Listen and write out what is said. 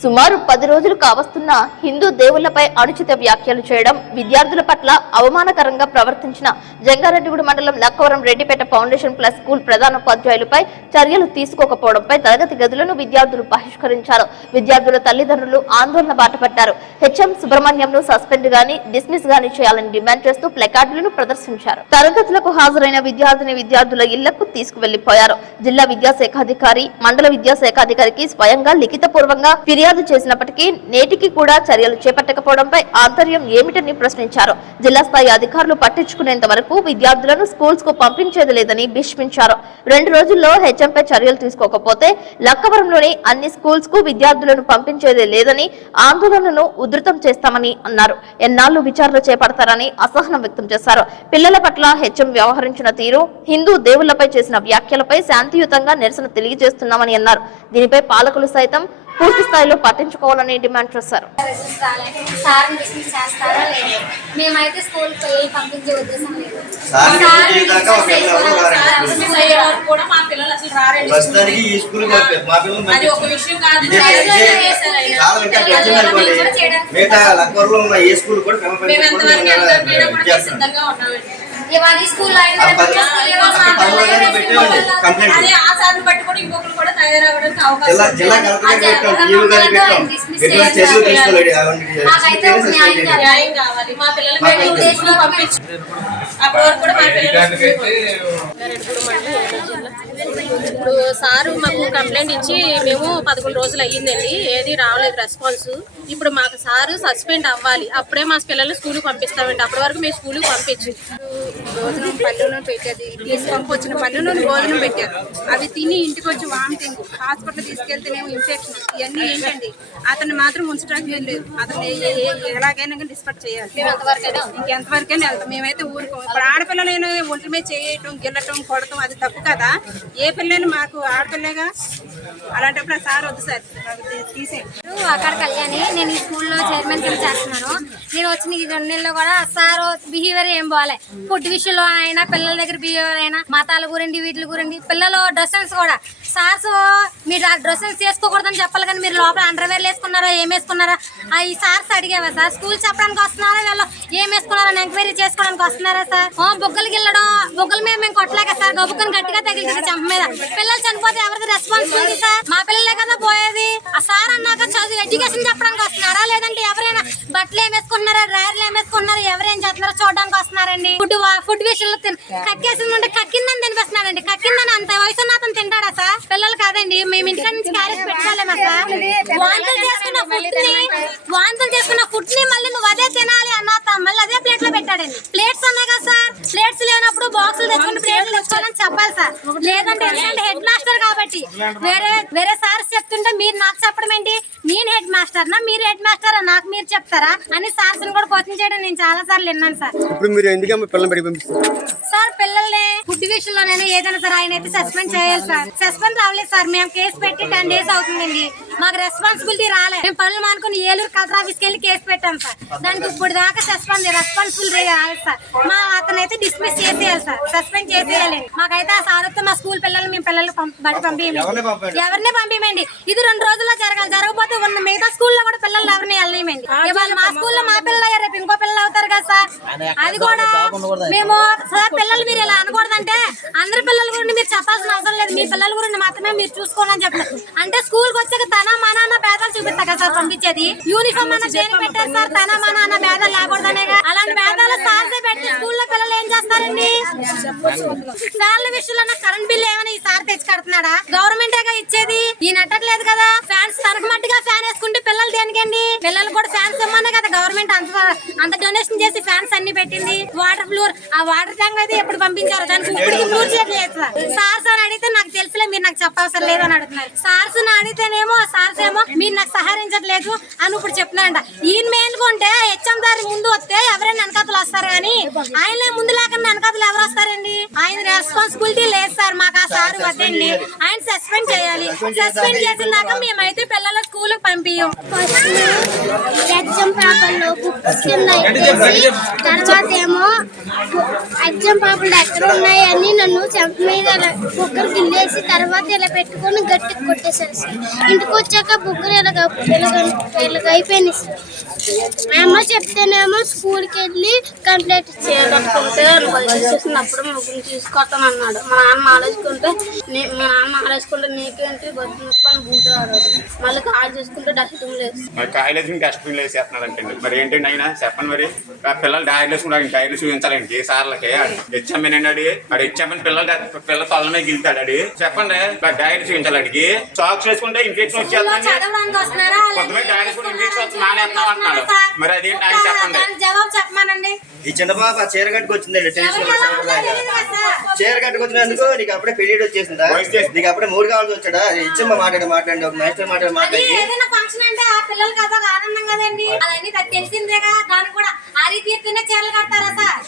సుమారు పది రోజులు కావస్తున్న హిందూ దేవుళ్ళపై అనుచిత వ్యాఖ్యలు చేయడం విద్యార్థుల పట్ల అవమానకరంగా ప్రవర్తించిన జంగారెడ్డిగూడ మండలం Lakkavaram Reddipeta foundation plus school ప్రధానోపాధ్యాయులపై చర్యలు తీసుకోకపోవడంపై తరగతి గదులను విద్యార్థులు బహిష్కరించారు. విద్యార్థుల తల్లిదండ్రులు ఆందోళన బాటపట్టారు హెచ్ఎం సుబ్రహ్మణ్యంను సస్పెండ్ గాని డిస్మిస్ గాని చేయాలని డిమాండ్ చేస్తూ ప్లకార్డులను ప్రదర్శించారు. తరగతులకు హాజరైన విద్యార్థిని విద్యార్థుల ఇళ్ళకు తీసుకువెళ్ళిపోయారు జిల్లా విద్యాశాఖాధికారి మండల విద్యాశాఖాధికారికి స్వయంగా లిఖితపూర్వంగా ఫిర్యాదు చేసినప్పటికీ నేటికి కూడా చర్యలు చేపట్టకపోవడంపై ఆంతర్యం ఏమిటని ప్రశ్నించారు. జిల్లా స్థాయి అధికారులు పట్టించుకునేంత వరకు విద్యార్థులను స్కూల్స్కు పంపించేది లేదని భీష్మించారు. రెండు రోజుల్లో హెచ్ఎంపై చర్యలు తీసుకోకపోతే లక్కవరంలోని అన్ని స్కూల్స్కు విద్యార్థులను పంపించేది లేదని ఆందోళనను ఉధృతం చేస్తామని అన్నారు. ఎన్నాళ్ళు విచారణ చేపడతారని అసహనం వ్యక్తం చేశారు. పిల్లల పట్ల హెచ్ఎం వ్యవహరించిన తీరు హిందూ దేవుళ్ళపై చేసిన వ్యాఖ్యలపై శాంతియుతంగా నిరసన తెలియజేస్తున్నామని అన్నారు. దీనిపై పాలకులు సైతం పూర్తి స్థాయిలో పట్టించుకోవాలని డిమాండ్ చేశారు. సార్ డిస్మిస్ చేస్తారా లేదు? మేమైతే స్కూల్ పంపించే ఉద్దేశం లేదు. కూడా మా పిల్లలు అసలు రారండి ప్రస్తుతానికి ఈ స్కూల్ మా పిల్లలు అది ఒక విషయం కాదు. మిగతా ఉన్న ఏ కూడా మేము ఎంతవరకు సిద్ధంగా ఉన్నామండి. ఇవాళ ఈ స్కూల్ అదే ఆ సార్ని బట్టి కూడా ఇంకొకరు కూడా తయారవడానికి అవకాశం కావాలి. మా పిల్లలు అప్పటి వరకు కూడా మా పిల్లలు ఇప్పుడు సారు మాకు కంప్లైంట్ ఇచ్చి మేము పదకొండు రోజులు అయ్యిందండి. ఏది రావలేదు రెస్పాన్స్. ఇప్పుడు మాకు సారు సస్పెండ్ అవ్వాలి. అప్పుడే మా పిల్లలు స్కూల్కి పంపిస్తామండి. అప్పటి వరకు మేము స్కూల్కి పంపించు భోజనం పళ్ళు నూనె పెట్టేది తీసి పంపొచ్చిన పళ్ళు నూనె భోజనం పెట్టారు. అవి తిని ఇంటికి వచ్చి వామిటింగ్. Hospital తీసుకెళ్తేనేమో infection. ఇవన్నీ ఏంటండి? అతన్ని మాత్రం ఉంచడానికి ఏం లేదు. అతన్ని ఏ- ఏ- ఎలాగైనా కానీ డిస్పట్ చేయాలి. ఇంకెంతవరకైనా వెళ్తాం. మేమైతే ఊరుకోం. ఇప్పుడు ఆడపిల్లలైనా ఒంటి మీద చేయటం గిల్లటం కొడటం అది తప్పు కదా. ఏ పిల్లని మాకు ఆడపిల్లగా? అలాంటప్పుడు సార్ వద్దు సార్. తీసేయండి. అక్కడ కళ్యాణి నేను ఈ స్కూల్లో చైర్మన్ కింద చేస్తున్నాను. నేను వచ్చిన ఈ రెండు నెలల్లో కూడా సార్ బిహేవియర్ ఏం బాగాలే ఫుడ్ విషయంలో అయినా పిల్లల దగ్గర బిహేవియర్ అయినా మతాల గురించి వీటి గురించి పిల్లలు డ్రెస్సెన్స్ కూడా. సార్స్ మీరు ఆ డ్రెస్సెన్స్ వేసుకోకూడదని చెప్పాలి కానీ మీరు లోపల అండర్వేర్లు వేసుకున్నారా ఏం వేసుకున్నారా? ఈ సార్స్ అడిగేవా సార్? స్కూల్ చెప్పడానికి వస్తున్నారా వీళ్ళు? ఏం వేసుకున్నారని ఎంక్వైరీ చేసుకోవడానికి వస్తున్నారా సార్? ఓ బుగ్గలు గిల్లడం బుగ్గల మీద మేము కొట్టలేక సార్ గబుక్కని గట్టిగా తగిలింది చెంప మీద. పిల్లలు చనిపోతే ఎవరికి రెస్పాన్సిబిలిటీ సార్? మా పిల్లలే కదా పోయేది? ఆ సార్ అన్నాక చదువు ఎడ్యుకేషన్ చెప్పడానికి వస్తున్నారా? లేదంటే ఎవరైనా బట్టలు ఏం వేసుకుంటున్నారా? డ్రైర్లు ఏం ఎవరేం చేస్తున్నారో చూడడానికి వస్తున్నారండి. ఫుడ్ ఫుడ్ విషయంలో తిన్- కక్కేసింది ఉంటే కక్కిందని తినిపిస్తున్నాడండి కక్కిందని అంత వయసు ఉన్న అతను తింటాడా సార్? పిల్లలు కాదండి మేము ఇంటికాడ నుంచి క్యారేజ్ పెట్టుకోలేమా సార్? వాంతులు చేసుకున్న ఫుడ్ని వాంతులు చేసుకున్న ఫుడ్ని మళ్ళీ నువ్వు అదే తినాలి అన్న మళ్ళీ అదే ప్లేట్లో పెట్టాడండి. ప్లేట్స్ ఉన్నాయి కదా సార్? ప్లేట్స్ లేనప్పుడు బాక్సులు తెచ్చుకుని ప్లేట్లు తెచ్చుకోవాలని చెప్పాలి సార్. లేదంటే ఎందుకంటే హెడ్ మాస్టర్ కాబట్టి వేరే వేరే సార్స్ చెప్తుంటే మీరు నాకు చెప్పడం ఏంటి? నేను హెడ్ మాస్టర్ నా మీరు హెడ్ మాస్టర్? నాకు మీరు చెప్తారా? అని సార్స్ కూడా కోచింగ్ చేయడం నేను చాలా సార్లు విన్నాను సార్. ఇప్పుడు మీరు ఎందుకమ్మా పిల్లలు బయట పంపిస్తారు? సార్ పిల్లల్ని ఫుడ్ విషయంలోనైనా ఏదైనా సరే ఆయన అయితే సస్పెండ్ చేయాలి సార్. సస్పెండ్ రావలేదు సార్. మేము కేసు పెట్టి టెన్ డేస్ అవుతుందండి. మాకు రెస్పాన్సిబిలిటీ రాలేదు మేము పనులు మానుకుని ఏలూరు కలెక్టర్ ఆఫీస్కి వెళ్ళి కేసు పెట్టాం సార్. దానికి ఇప్పుడు దాకా సస్పెండ్ రెస్పాన్సిబిలిటీ రాలేదు సార్. మా అతనైతే డిస్మిస్ చేసేయాలి సార్. సస్పెండ్ చేసేయాలి. మాకైతే ఆ సార్ మా స్కూల్ పిల్లలు మేము పిల్లలు పంప- బడి ఎవరిని పంపండి. పంపించండి ఎవరిని పంపించండి ఇది రెండు రోజుల్లో జరగాలి. జరగకపోతే ఉన్న మిగతా స్కూల్లో కూడా పిల్లలు ఎవరిని వెళ్ళనివ్వండి ఇవాళ మా స్కూల్లో మా పిల్లలు అయ్యారు రేపు ఇంకో పిల్లలు అవుతారు కదా సార్. అది కూడా మేము సార్ పిల్లలు మీరు ఇలా అనకూడదంటే అందరి పిల్లల గురించి మీరు చెప్పాల్సిన అవసరం లేదు. మీ పిల్లల గురించి మాత్రమే మీరు చూసుకోండి అని చెప్తారు అంటే స్కూల్కి వచ్చాక తన మన అన్న భేదాలు చూపిస్తా కదా సార్ పంపించేది. యూనిఫామ్ అన్న దేని పెట్టారు సార్? తన మన అన్న భేదాలు లేకూడదనే అలాంటి భేదాలు సార్సే పెట్టి స్కూల్లో పిల్లలు ఏం చేస్తారండి? ఫ్యాన్ల విషయంలో కరెంట్ బిల్ ఏమైనా ఈ సార్ తెచ్చి కడుతున్నాడా? గవర్నమెంట్ ఇచ్చేది? ఈ నట్టట్లేదు కదా. and అన్ని పెట్టింది. Water floor. ఆ వాటర్ ట్యాంక్ అయితే ఎప్పుడు పంపించారు? దానికి ఇప్పటికి ఫ్లూర్ చేయట్లేదు సార్ సార్స్ అని అడిగితే నాకు తెలుసులే మీరు నాకు చెప్పవసరం లేదని అడుగుతున్నారు. సార్స్ అడిగితేనేమో ఆ సార్స్ ఏమో మీరు నాకు సహకరించట్లేదు లేదు అని ఇప్పుడు చెప్తున్నాంట ఈయన మేలుకుంటే హెచ్ఎం దారి ముందు వస్తే ఎవరైనా వెనకాతలు వస్తారు కానీ ఆయన ముందు లేకుండా వెనకాతలు ఎవరు వస్తారండి? ఆయన రెస్పాన్సిబిలిటీ లేదు సార్. మాకు ఆ సార్ వద్దండి. ఆయన సస్పెండ్ చేయాలి. సస్పెండ్ చేసినాక మేమైతే పిల్లల స్కూల్ పంపించం తర్వాత ఏమో ఎగ్జామ్ పాపలు ఎక్కడ ఉన్నాయని నన్ను చెంప మీద బుగ్గరు గిల్లేసి తర్వాత ఇలా పెట్టుకొని గట్టికి కొట్టేశారు సార్. ఇంటికి వచ్చాక బుగ్గరు ఇలాగ ఇలాగ అయిపోయింది సార్. మా అమ్మ చెప్తేనేమో స్కూల్కి వెళ్ళి కంప్లైంట్ చేయగలుగుతుంటే చేసినప్పుడు ముగ్గురు తీసుకొస్తాను అన్నాడు. మా నాన్న ఆలోచుకుంటే నీ మా నాన్న ఆలోచుకుంటే నీకేంటి బొద్దు ముప్పని అని బూటాడు మళ్ళీ కాల్ చేసుకుంటే డస్ట్బిన్ లేదు. మరి కాయలు డస్ట్బిన్ వేసేస్తున్నారంటే మరి ఏంటండి ఆయన? చెప్పండి మరి. పిల్లలు పిల్లలు డైర్లు వేసుకుంటారు డైర్లు చూపించాలండి ఏ సార్లకి? హెచ్ఎంఎనండి అడి హెచ్ఎంఎన్ పిల్లలు పిల్లల తల మీద గిలుతాడు అడి. చెప్పండి డైరీ చూపించాలి అడిగి సాక్స్ వేసుకుంటే ఇన్ఫెక్షన్ డైరీ కూడా మానేస్తున్నాం అంటున్నాడు మరి అదేంటి ఆయన చెప్పండి. దానికి జవాబు చెప్పమానండి. ఈ చిన్న పాప చీర కట్టుకొచ్చిందండి టెన్షన్ చీర కట్టుకొచ్చినందుకు నీకు అప్పుడే పెళ్ళి వచ్చేసిందా? వయసు చేసి- నీకు అప్పుడే మూడు కావాల్సి వచ్చాడా? ఇచ్చమ్మ మాట్లాడి మాట్లాడి ఒక మాస్టర్ మాట్లాడి మాట్లాడి. ఏదైనా ఫంక్షన్ అంటే ఆ పిల్లలకి అదొక ఆనందం కదండి. అదన్నీ తెలిసిందేగా దానికి కూడా आ रही थी इतना चैनल